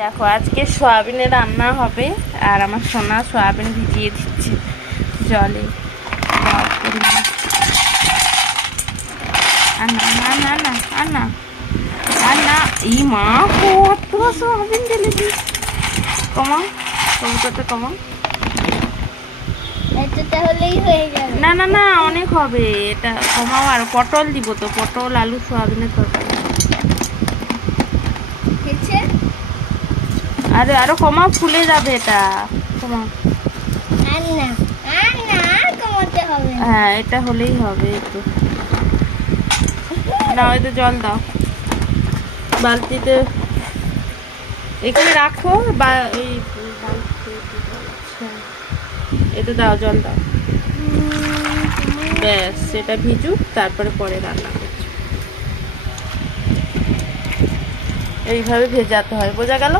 দেখো আজকে সয়াবিনের রান্না হবে আর আমার সোনা সয়াবিন ভিজিয়ে দিচ্ছে জলে। এই মা কত সয়াবিন ঢেলে দিস। কমাও কবিতাটা কমাও। না না না অনেক হবে, এটা কমাও। আর পটল দিব তো, পটল আলু সয়াবিনের তরকারি। আরে আরো কমাও, ফুলে যাবে এটা। কমাও। হ্যাঁ এটা হলেই হবে। একটু না হয়তো জল দাও বালতিতে, এখানে রাখো বা এই এটা দাও, জল দাও। ব্যাস সেটা ভিজুক, তারপরে পরে রান্না করছি। এইভাবে ভেজাতে হয়, বোঝা গেল?